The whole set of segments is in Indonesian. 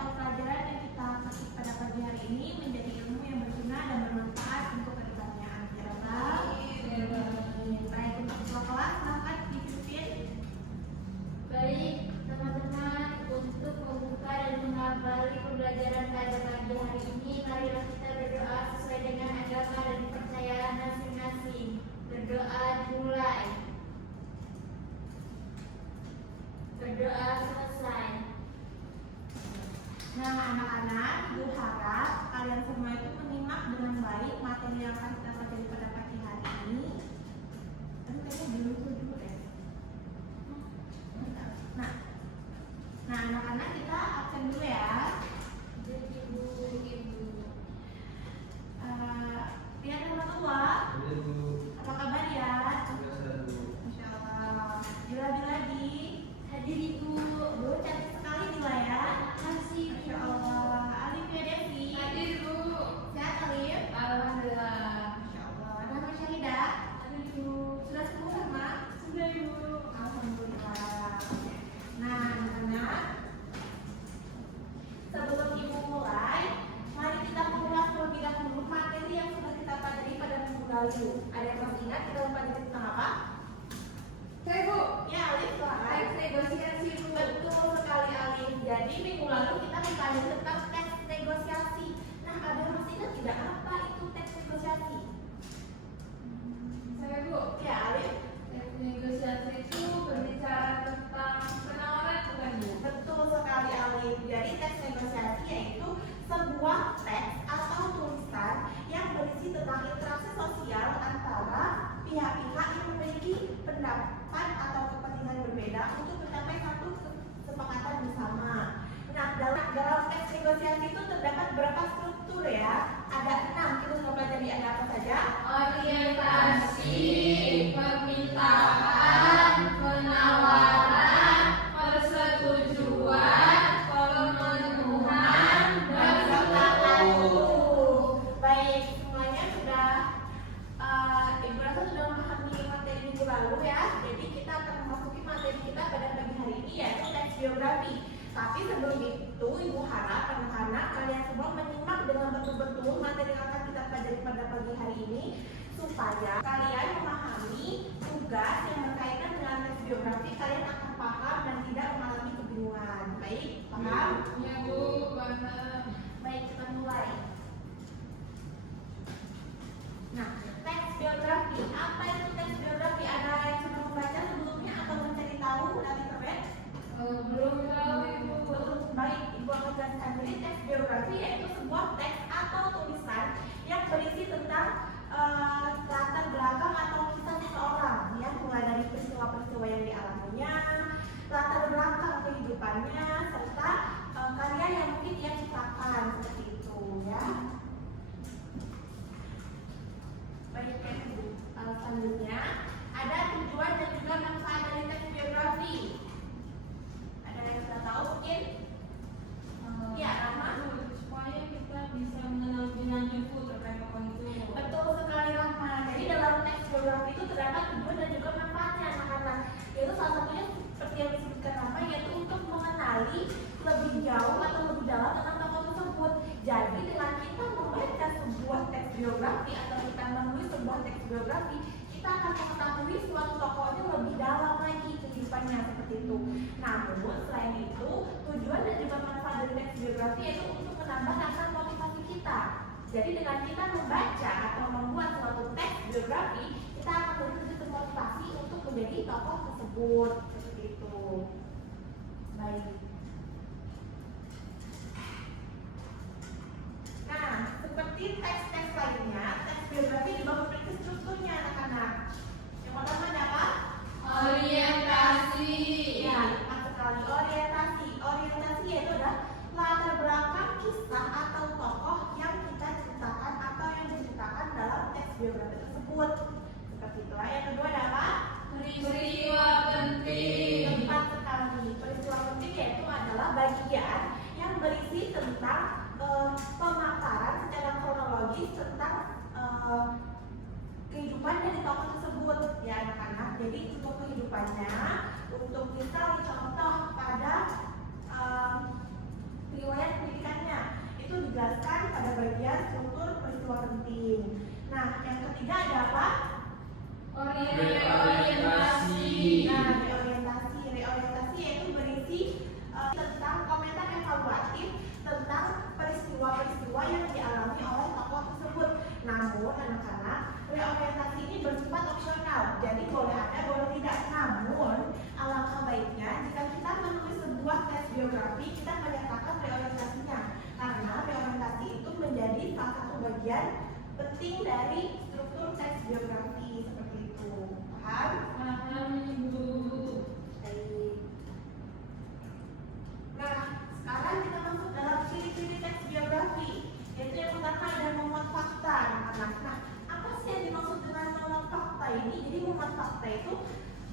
atau pelajaran yang kita petik pada pagi hari ini menjadi ilmu yang berguna dan bermanfaat untuk kedepannya. Amin ya rabbal alamin. Baik, untuk ketua kelas silakan dipimpin. Baik, teman-teman, untuk membuka dan mengawali pembelajaran pada pagi hari ini, marilah kita berdoa sesuai dengan agama dan kepercayaan masing-masing. Berdoa dimulai. Berdoa selesai. Nah, anak-anak, Ibu harap kalian semua itu menyimak dengan baik materi yang akan kita pelajari pada pagi hari ini. Aduh, kayaknya dulu deh. Nah, anak-anak kita absen dulu ya. Ibu. Lihat sama tua. Apa kabar ya? Masya Allah. Lagi. Hadir Ibu. Bu, cantik sekali Dila ya. Makasih. Masya Allah. Alif ya Devi. Hadir Ibu. Sehat Alif? Alhamdulillah. Masya Allah. Nama Syahidah? Hadir Ibu. Sudah sembuh kan, Mak? Sudah Ibu. Alhamdulillah. Nah, anak-anak, sebelum Ibu mulai, mari kita mengulas terlebih dahulu materi yang sudah kita pelajari pada minggu lalu. Ada yang masih ingat kita pelajari tentang apa? Saya Ibu. Ya, Alif, silakan. Teks negosiasi Ibu. Betul sekali Alif. Jadi minggu lalu kita mempelajari tentang teks negosiasi. Nah, ada yang masih ingat tidak apa itu teks negosiasi? Saya Ibu. Ya, Alif. Teks negosiasi itu berbicara tentang penawaran bukan Bu? Betul sekali Alif. Jadi teks negosiasi yaitu sebuah teks atau tulisan yang berisi tentang interaksi sosial antara pihak-pihak yang memiliki pendapat atau kepentingan berbeda untuk mencapai satu kesepakatan bersama. Nah, dalam teks negosiasi itu terdapat berapa struktur ya? Ada 6. Kita sudah pelajari ada apa saja? Orientasi, permintaan, penawaran, persetujuan, pemenuhan, dan Satu. Baik, semuanya sudah Ibu rasa sudah memahami materi minggu lalu ya. Jadi kita akan memasuki materi kita pada pagi hari ini yaitu teks biografi. Tapi sebelum itu Ibu harap anak-anak kalian semua menyimak dengan betul-betul materi yang akan kita pelajari pada pagi hari ini supaya kalian memahami tugas yang berkaitan dengan teks biografi, kalian akan paham dan tidak mengalami kebingungan. Baik, paham? Ya Bu, paham. Baik, kita mulai. Nah, teks biografi. Apa itu teks biografi? Ada yang sudah membaca sebelumnya atau mencari tahu dari internet? Belum tahu Ibu. Baik, Ibu akan jelaskan. Jadi teks biografi yaitu sebuah teks atau tulisan yang berisi tentang latar belakang atau kisah seseorang, ya, mulai dari peristiwa-peristiwa yang dialaminya, latar belakang kehidupannya, serta karya yang mungkin dia ciptakan seperti itu, ya. Baik, selanjutnya ada tujuan dan juga manfaat dari teks biografi. Ada yang sudah tahu mungkin? Ya, Rahma. Supaya kita bisa mengenal lebih lanjut Bu terkait tokoh itu. Betul sekali Rahma. Jadi dalam teks biografi itu terdapat tujuan dan juga manfaatnya anak-anak. Yaitu salah satunya seperti yang disebutkan Rahma, yaitu untuk mengenali lebih jauh atau lebih dalam tentang tokoh tersebut. Jadi dengan kita membaca sebuah teks biografi atau kita menulis sebuah teks biografi, kita akan mengetahui suatu tokohnya lebih dalam lagi kehidupannya seperti itu. Namun selain itu, tujuan dan juga manfaat dari teks biografi yaitu untuk menambah rasa motivasi kita. Jadi dengan kita membaca atau membuat suatu teks biografi, kita akan lebih termotivasi untuk menjadi tokoh tersebut seperti itu. Baik. Nah, seperti teks-teks lainnya, teks biografi juga memiliki strukturnya anak-anak. Yang pertama ada apa? Orientasi. Ya, tepat sekali. Orientasi. Orientasi yaitu adalah latar belakang kisah atau tokoh yang kita ceritakan atau yang diceritakan dalam teks biografi tersebut. Seperti itu. Yang kedua ada apa? Peristiwa penting. Tepat sekali. Peristiwa penting yaitu adalah bagian yang berisi tentang pemaparan secara kronologis tentang kehidupan dari tokoh tersebut, ya anak-anak. Jadi untuk kehidupannya, untuk kita contoh pada riwayat masing-masing. Nah, yang ketiga ada apa? Reorientasi. Nah, reorientasi yaitu berisi tentang komentar evaluatif tentang peristiwa-peristiwa yang dialami oleh tokoh tersebut. Namun, anak-anak, reorientasi ini bersifat opsional, jadi boleh ada, boleh tidak. Namun, alangkah baiknya jika kita menulis sebuah tes biografi, kita menyatakan reorientasinya, karena reorientasi itu menjadi salah satu bagian penting dari struktur tes biografi seperti itu. Paham? Paham, Ibu. Baik. Nah, sekarang kita masuk dalam ciri-ciri teks biografi, yaitu yang pertama ada memuat fakta. Nah, apa sih yang dimaksud dengan memuat fakta ini? Jadi memuat fakta itu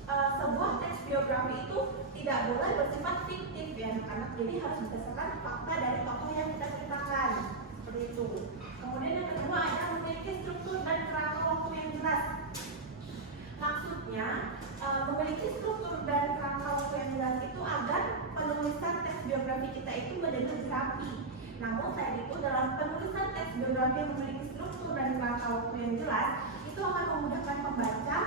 sebuah teks biografi itu tidak boleh bersifat fiktif ya anak-anak. Jadi harus berdasarkan fakta dari tokoh yang kita ceritakan, seperti itu. Kemudian yang kedua ada memiliki struktur dan kerangka waktu yang jelas. Maksudnya memiliki struktur dan kerangka waktu yang jelas itu agar penulisan teks biografi kita itu menjadi rapi. Namun saat itu dalam penulisan teks biografi yang memiliki struktur dan kerangka waktu yang jelas itu akan memudahkan pembaca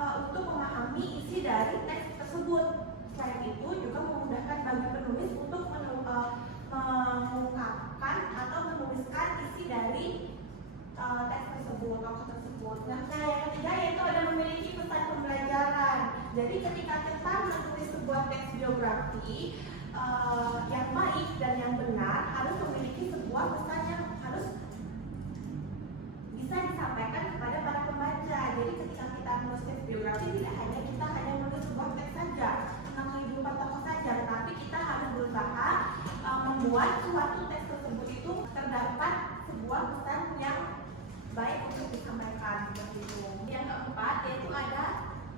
untuk memahami isi dari teks tersebut. Selain itu juga memudahkan bagi penulis untuk mengungkapkan atau menuliskan isi dari teks tersebut, tokoh tersebut. Nah, yang ketiga yaitu ada memiliki pesan pembelajaran. Jadi ketika kita menulis sebuah teks biografi yang baik dan yang benar harus memiliki sebuah pesan yang harus bisa disampaikan kepada para pembaca. Jadi ketika kita menulis teks biografi tidak hanya kita hanya menulis sebuah teks saja tentang kehidupan tokoh saja, tetapi kita harus berusaha membuat suatu teks tersebut itu terdapat sebuah pesan yang baik untuk disampaikan seperti itu. Yang keempat yaitu ada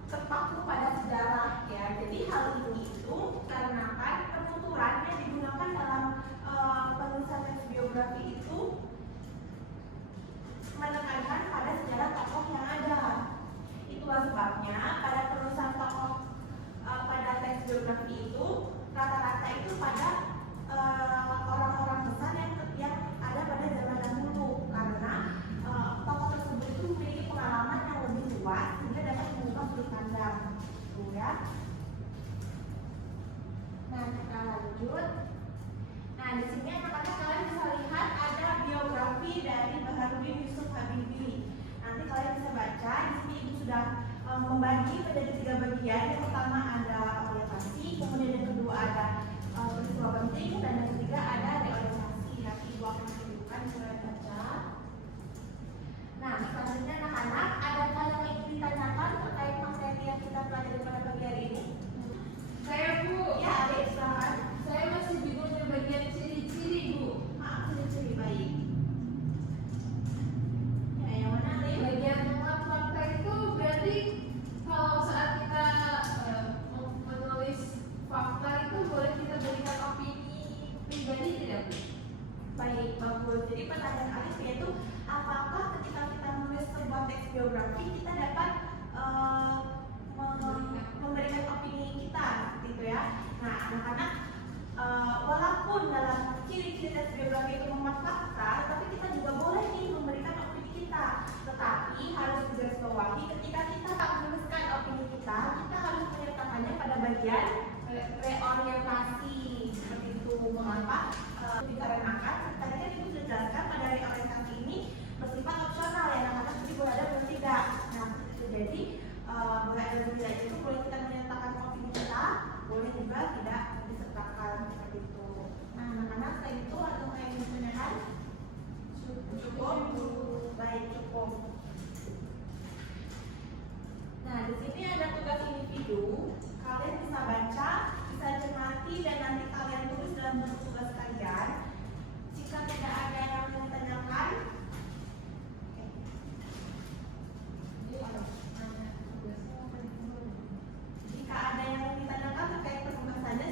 terpaku pada sejarah ya. Jadi hal ini itu karena penuturan yang digunakan dalam penulisan teks biografi itu menekankan pada sejarah tokoh yang ada. Itulah sebabnya pada penulisan tokoh pada teks biografi itu rata-rata itu pada orang-orang besar yang ada pada zaman dahulu, karena tokoh tersebut itu memiliki pengalaman yang lebih luas sehingga dapat mengubah sudut pandang, gitu ya. Nah, kita lanjut. Nah, di sini anak-anak kalian bisa lihat ada biografi dari Baharudin Yusuf Habibie. Nanti kalian bisa baca. Di sini ibu sudah membagi menjadi 3 bagian. Yang pertama ada orientasi, kemudian yang kedua ada peristiwa penting, dan yang ketiga ada reorientasi. Nanti ibu akan tunjukkan kalian baca. Nah, selanjutnya anak-anak, adakah yang ingin ditanyakan terkait materi yang kita pelajari pada pagi hari ini? Saya, Bu. Ya, adik, silakan. Saya masih bingung di bagian ciri-ciri, Bu. Ciri-ciri baik. Ya, yang mana nih? Bagian memuat fakta itu berarti kalau saat kita menulis fakta itu boleh kita berikan opini pribadi tidak, Bu? Baik, bagus. Jadi pertanyaan Alif yaitu apakah ketika kita menulis sebuah teks biografi kita dapat memberikan opini kita, gitu ya. Nah, anak-anak, walaupun dalam ciri-ciri teks biografi itu memuat fakta, tapi kita juga boleh nih memberikan opini kita. Tetapi harus digarisbawahi ketika kita menuliskan opini kita harus menyertakannya pada bagian reorientasi seperti itu. Mengapa? Dikarenakan tadi kan ibu sudah jelaskan pada reorientasi ini bersifat opsional ya anak-anak, jadi boleh ada boleh tidak. Nah, itu jadi boleh ada boleh tidak itu boleh kita menyertakan opini kita, boleh juga tidak disertakan seperti itu. Nah, anak-anak selain itu atau yang ditanyakan cukup? Baik, cukup. Nah, di sini ada tugas individu. Kalian bisa baca, bisa cermati, dan nanti kalian tulis dalam bentuk tugas kalian. Jika tidak ada yang mau ditanyakan, jika ada yang mau ditanyakan terkait penugasannya,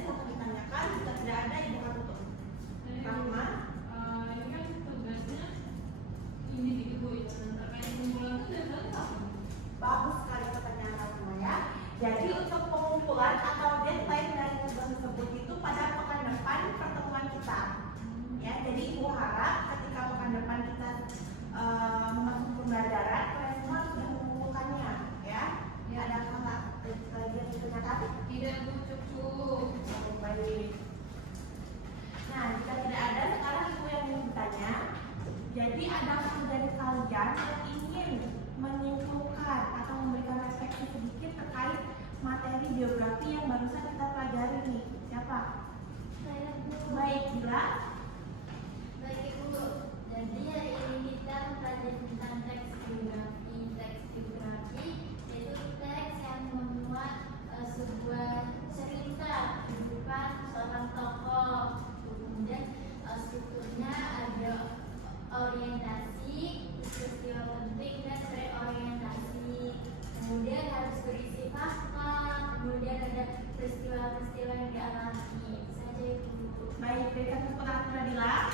Dila. Baik Ibu, jadi hari ini kita mempelajari tentang teks biografi. Teks biografi yaitu teks yang memuat sebuah cerita kehidupan seorang tokoh. Kemudian strukturnya ada orientasi, peristiwa penting dan reorientasi. Kemudian harus berisi fakta. Kemudian ada peristiwa-peristiwa yang dialami. Itu saja Ibu. Baik, berikan tepuk tangan kepada Dila.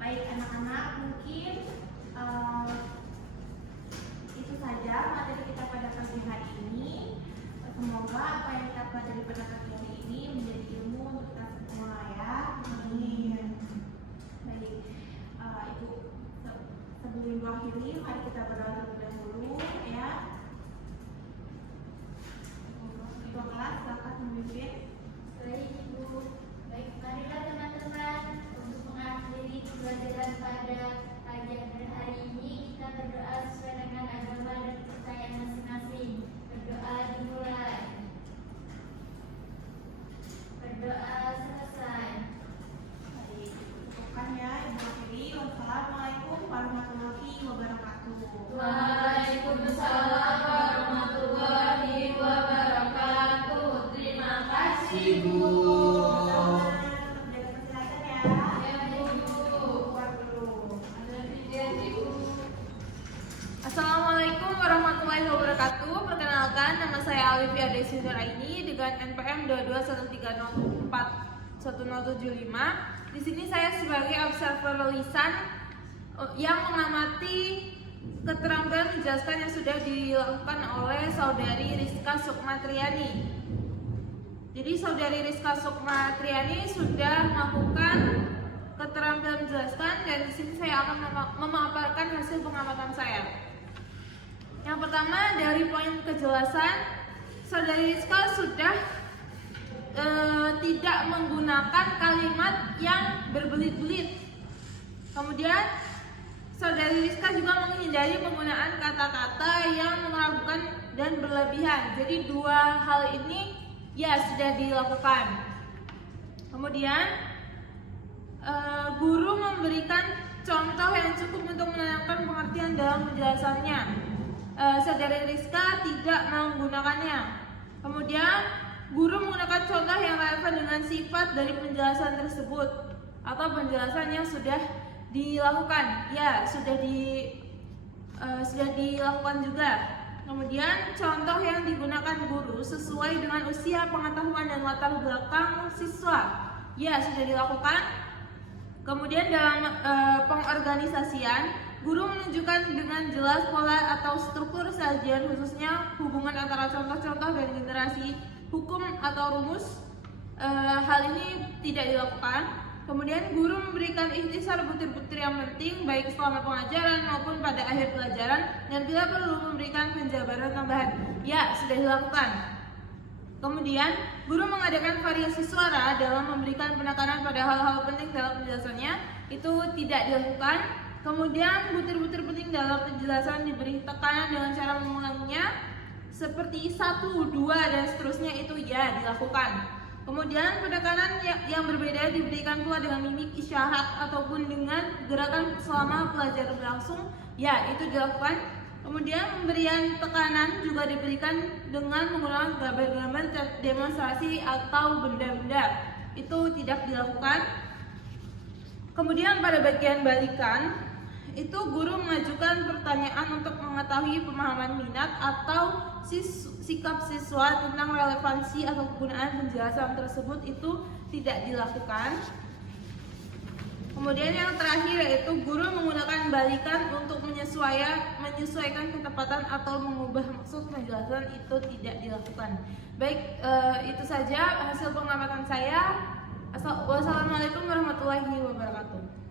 Baik, anak-anak mungkin itu saja materi kita pada pagi hari ini. Semoga apa yang kita pelajari pada pagi hari ini menjadi ilmu untuk kita semua ya. Amin. Baik, Ibu, sebelum mengakhiri, mari kita berdoa terlebih dahulu ya. Ketua kelas silakan memimpin. Baik Ibu, baik marilah teman-teman untuk mengakhiri pembelajaran pada pagi hari ini kita berdoa sesuai dengan agama dan kepercayaan masing-masing. Berdoa dimulai. Berdoa selesai. Baik, cukupkan ya Ibu akhiri. Wassalamualaikum warahmatullahi wabarakatuh. Waalaikumsalam warahmatullahi wabarakatuh. Terima kasih Bu. Assalamualaikum warahmatullahi wabarakatuh. Perkenalkan, nama saya Alivia Desi Nuraini dengan NPM 2213041075. Di sini saya sebagai observer lisan yang mengamati keterampilan menjelaskan yang sudah dilakukan oleh saudari Rizka Sukmatriani. Jadi saudari Rizka Sukmatriani sudah melakukan keterampilan menjelaskan dan di sini saya akan memaparkan hasil pengamatan saya. Yang pertama dari poin kejelasan, saudari Rizka sudah tidak menggunakan kalimat yang berbelit-belit. Kemudian saudari Rizka juga menghindari penggunaan kata-kata yang meragukan dan berlebihan. Jadi dua hal ini ya sudah dilakukan. Kemudian guru memberikan contoh yang cukup untuk menanamkan pengertian dalam penjelasannya. Saudari Rizka tidak menggunakannya. Kemudian guru menggunakan contoh yang relevan dengan sifat dari penjelasan tersebut atau penjelasan yang sudah dilakukan. Ya, sudah dilakukan juga. Kemudian contoh yang digunakan guru sesuai dengan usia, pengetahuan dan latar belakang siswa. Ya, sudah dilakukan. Kemudian dalam pengorganisasian, guru menunjukkan dengan jelas pola atau struktur sajian, khususnya hubungan antara contoh-contoh dan generasi hukum atau rumus. Hal ini tidak dilakukan. Kemudian guru memberikan ikhtisar butir-butir yang penting baik selama pengajaran maupun pada akhir pelajaran dan bila perlu memberikan penjabaran tambahan. Ya, sudah dilakukan. Kemudian guru mengadakan variasi suara dalam memberikan penekanan pada hal-hal penting dalam penjelasannya. Itu tidak dilakukan. Kemudian butir-butir penting dalam penjelasan diberi tekanan dengan cara mengulanginya seperti 1, 2 dan seterusnya, itu ya dilakukan. Kemudian penekanan yang berbeda diberikan pula dengan mimik, isyarat ataupun dengan gerakan selama pelajaran berlangsung. Ya, itu dilakukan. Kemudian pemberian tekanan juga diberikan dengan menggunakan gambar-gambar demonstrasi atau benda-benda. Itu tidak dilakukan. Kemudian pada bagian balikan, itu guru mengajukan pertanyaan untuk mengetahui pemahaman minat atau sikap siswa tentang relevansi atau kegunaan penjelasan tersebut. Itu tidak dilakukan. Kemudian yang terakhir yaitu guru menggunakan balikan untuk menyesuaikan ketepatan atau mengubah maksud penjelasan. Itu tidak dilakukan. Baik, itu saja hasil pengamatan saya. Wassalamualaikum warahmatullahi wabarakatuh.